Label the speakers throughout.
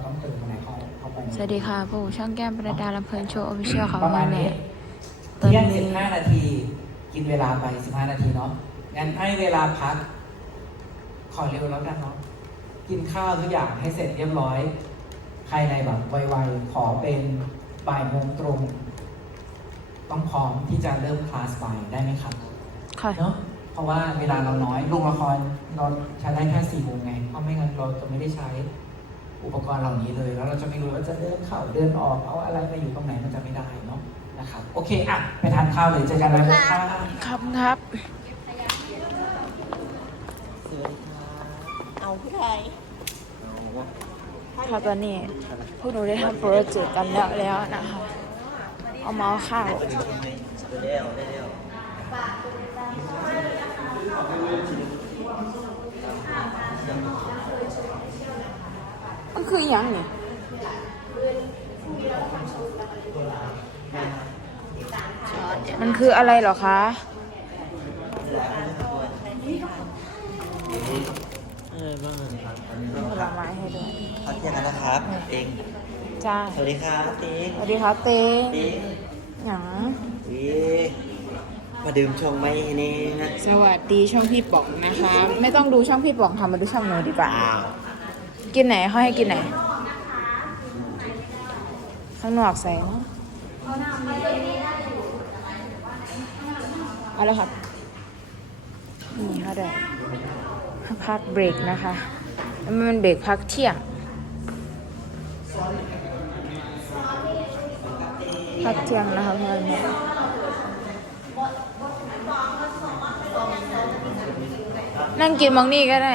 Speaker 1: เติมอะไรเข้าเข้าไป
Speaker 2: สวัสดีค่ะผู้ช่องแก้มประดาลำเพลินโชว์ออฟฟิเชียลค่ะ
Speaker 1: ประมาณ
Speaker 2: แม่
Speaker 1: นี้
Speaker 2: ตอน
Speaker 1: เที่ยง
Speaker 2: นี้
Speaker 1: สิบห้านาที กินเวลาไปสิบห้านาทีเนาะงั้นให้เวลาพัก ขอเร็วแล้วกันเนาะกินข้าวทุกอย่างให้เสร็จเรียบร้อยภายในแบบไวๆขอเป็นบ่ายโมงตรง ต้องพร้อมที่จะเริ่มคลาสบ่ายได้ไหมครับ
Speaker 2: ค่ะ
Speaker 1: เนาะเพราะว่าเวลาเราน้อยลงละครเราใช้ได้แค่สี่โมงไงเพราะไม่งั้นเราจะไม่ได้ใช้ อุปกรณ์เหล่านี้เลย แล้วเราจะไม่รู้ว่าจะเดินเข้าเดินออกเอาอะไรไปอยู่ตรงไหนมันจะไม่ได้เนาะนะครับโอเคอะไปทานข้าวเลยเจอกันแล้วค่ะ
Speaker 2: ครับครับ
Speaker 3: เอาผู้ไทย
Speaker 2: ค่ะตอนนี้พวกหนูได้ทำโปรเจกต์กันแล้วแล้วนะคะเอามาเอาข้าว
Speaker 3: เร็วเร็ว
Speaker 2: มันคือหยังนี่มันคืออะไรเหรอคะ
Speaker 3: เออบ้าง
Speaker 2: มีผลไม้ให้ด้วย
Speaker 3: พักยังไงนะครับ เอง
Speaker 2: จ้า
Speaker 3: สวัสดีครับติง
Speaker 2: สวัสดีครับเต้
Speaker 3: ติง
Speaker 2: หยัง
Speaker 3: วิมาดื่มชงไหมนี่นะ
Speaker 2: สวัสดีช่องพี่ป๋องนะคะ ไม่ต้องดูช่องพี่ป๋องค่ะมาดูช่องหนูดีกว่า
Speaker 3: อ้าว
Speaker 2: กินไหนเขาให้กินไหน ข้างนอกใส่เนาะเอาแล้วครับ นี่เขาได้พักเบรกนะคะมันเบรกพักเที่ยง พักเที่ยงนะคะเพื่อนน่ะนั่งกินมองนี่ก็ได้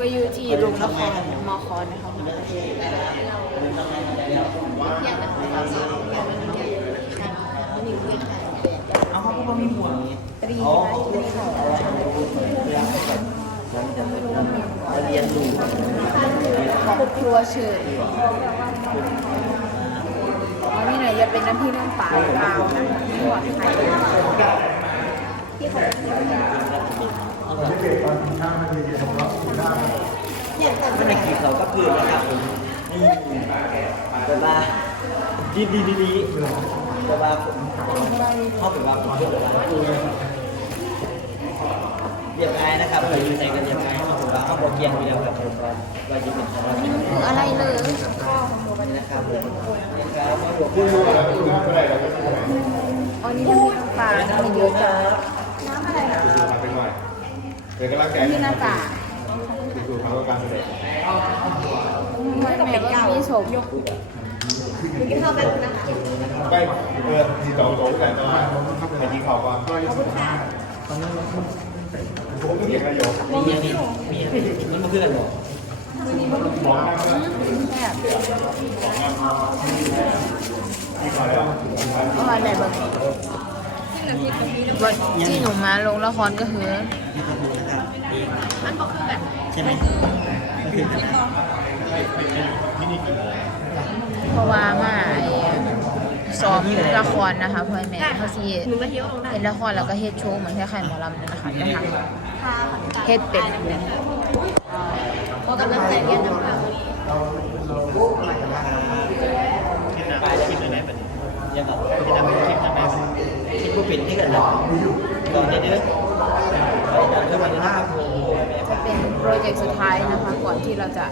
Speaker 2: ก็อยู่ที่โรงละครมอค
Speaker 3: อนนะคะเอาเขาก็มีหมวกนี้
Speaker 2: ตรี
Speaker 3: อ๋อ
Speaker 2: ตรีเขา
Speaker 3: เรียนรู้
Speaker 2: ครอบครัวเฉยอันนี้ไหนจะเป็นน้ำพริกน้ำปลาเปล่านะคะทอดไข่
Speaker 3: ไม่ในคลิปเราก็คื อนะครับผมนี่แต่ว่าดีดีดีดีแต่ว่าผมเข้าไปว่าผมเชื่อว่าคือเรียบง่ายนะครับเราอยู่ในกันเรียบง่ายครับผมว่าข้าวโพดเกียงเดียวครับผมว่าเราจะเป็นของเรา
Speaker 2: คืออะไรเลย
Speaker 3: นะครับผมนะครับข้าวโพดเกียง
Speaker 2: อันนี้น้ำพริกน้ำปลาน้ำพริกเยอะจัง
Speaker 4: มาเป็นหน่อยเดี๋ยวก็รักแก
Speaker 2: น้ำพริกน้ำปลา
Speaker 4: คือเขาต้องการแสดง
Speaker 2: ไม่แม่ก็มีโสม
Speaker 4: ไม่เออที่สองสองแต่ตอนไอ้ที่เขาว่าผมก็เห็นนายก
Speaker 3: มีอย่างนี้มีอย่างนี้มันมาเพื่อนหรอ
Speaker 2: แซ่บ
Speaker 4: ที่เขาแล้ว
Speaker 2: เอามาไหนบ้างวันที่หนูมาลงละครก็คือ
Speaker 3: มันบอกคือแบบใช่ไหม
Speaker 2: เพราะว่ามาไอ้ซ้อมละครนะคะพ่อแม่เขาสิเห็นละครแล้วก็เฮ็ดโชว์เหมือนคล้ายๆหมอลำนั่นนะคะนะคะเฮ็ดเป็น
Speaker 3: ก็กำลังใจเรียนนะคะไปแล้วที่ไหนเป็นยังแบบที่ทำเป็นคลิปทำไมคิดว่าเป็นที่กันหรอก่อนจะเด้อไปดันเข้ามาในหน้าโพ
Speaker 2: จะเป็น โปรเจกต์สุดท้ายนะคะ ก่อนที่เราจะ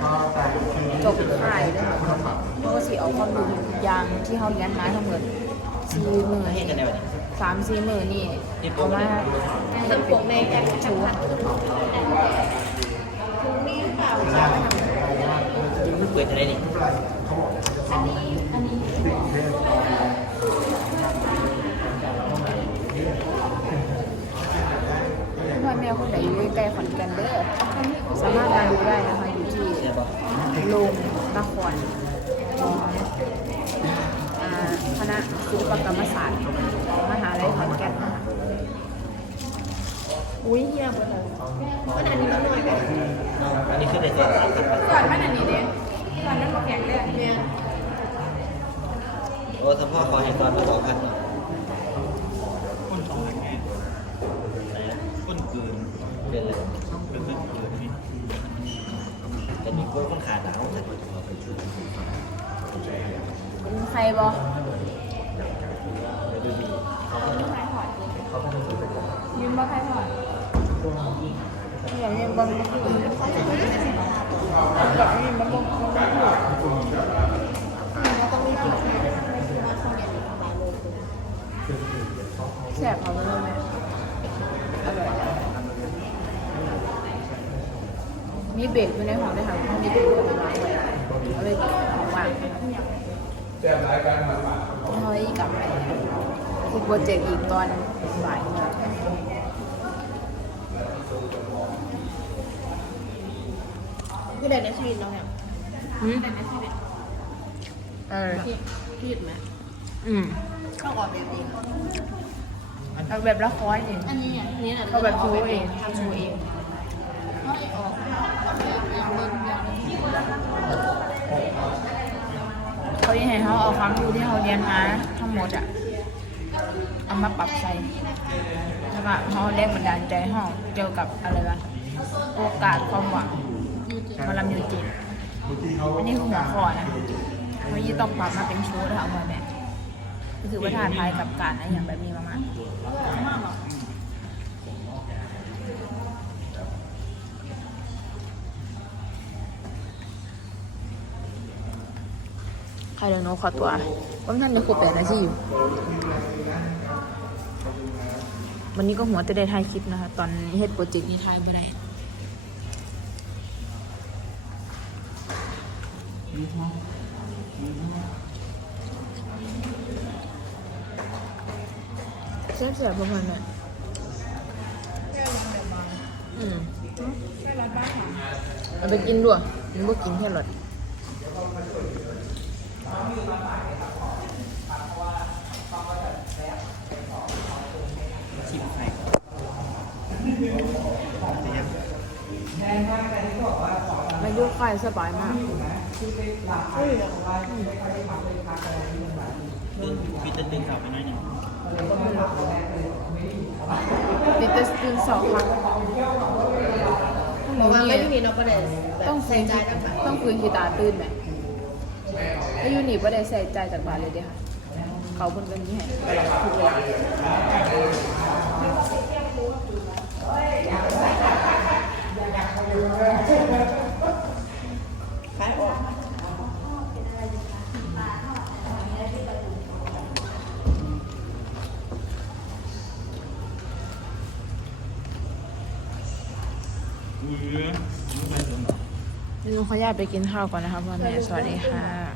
Speaker 2: จบค่ายด้วยค่ะก็สิเอาความรู้ทุกอย่างที่เขาเรียนมาทั้งหมดสี่หมื่น
Speaker 3: มาเห็นกันในวันนี้
Speaker 2: สามสี่หมื่นนี่เอามาเป็นชู
Speaker 3: มันเปิดอะไรนี่
Speaker 2: พ่อแม่คนไหนอยู่ใกล้ขอนแก่นเด้อ สามารถมาดูได้นะคะอยู่ที่
Speaker 3: เดี๋ยวบอก
Speaker 2: โรงละครของคณะศิลปกรรมศาสตร์มหาลัยขอนแก่นนะคะอุ้ยเฮียเบิดเลย
Speaker 3: อันนี้คือในตัวครับ
Speaker 2: ก่อนมันอันนี้เนี่ยก่อนนั้นมาแข่งเลยเนี่ย
Speaker 3: โอ้สพ่อขอให้ตอนมาสองพัน
Speaker 5: คน
Speaker 2: ใครบอ
Speaker 3: ดูดีเขาก็เขาก็ไม่เคยเป็น
Speaker 2: ยืมบ่ใครถอดอย่างนี้บางทีแบบนี้มันบางทีแสบเขาไม่รู้ไหมอร่อยมีเบรกอยู่ในห้องด้วยค่ะห้องนี้เป็นตัววางไว้ก็เลยของว่าง เฮ้ยกลับไปคือโปรเจกต์อีกตอนบ่าย
Speaker 6: คือเด็กในชีวิตเราเนี่ย
Speaker 2: อืม
Speaker 6: เด็กในชีวิต
Speaker 2: เออ
Speaker 6: ที่ชีวิตไหม
Speaker 2: อืม
Speaker 6: ต้องออกแบบเอง
Speaker 2: เอาแบบละครเอง
Speaker 6: อันนี้เนี่ยนี่แหละ
Speaker 2: เอาแบบชูเอง
Speaker 6: ทำชูเองเพราะออกออกแบบอย่างเบิ้งอย่างนี้
Speaker 2: เขายังให้เขาเอาความรู้ที่เขาเรียนมาทั้งหมดอะเอามาปรับใส่แล้วก็เขาแรงบันดาลใจเขาเกี่ยวกับอะไรวะโอกาสความหวังหมาลำยูจิตอันนี้คือหัวข้อนะเขายี่ต้องปรับมาเป็นชูแล้วค่ะพ่อแม่รู้สึกว่าท้าทายกับการอะไรอย่างแบบนี้มาก ครเดี๋ยวหนูขอตัวว่าท่านจะครบแปดนาทีอยู่ วันนี้ก็หัวแต่ได้ถ่ายคลิปนะคะ ตอนเฮ็ดโปรเจกต์นี้ถ่ายเมื่อไหร่แซ่บๆประมาณนั้นอืมเอาไปกินด้วยมันบ่กินแค่รส
Speaker 5: ชิ มไข่
Speaker 2: มายุค่ายสบายมาก
Speaker 5: ตื่นพี่จะตื่นกลับไปหน่อยหนึง
Speaker 2: ติดแต่ตื่นสองครั้ง
Speaker 6: เพราะว่าไม่ได้มีเราประเด็น
Speaker 2: ต้อง
Speaker 6: ใส่
Speaker 2: ใส่
Speaker 6: ใจ
Speaker 2: ใจ
Speaker 6: ต่าง
Speaker 2: ต้องคืนกีตาตื่นไหม แล้วยูนี่ก็ได้ใส่ใจจากบ้านเลยเดียค่ะ เขาเพิ่นเป็นยี่ห้ตลอดทุกเวลาหนู ขออนุญาตไปกินข้าวก่อนนะคะพ่อแม่สวัสดีค่ะ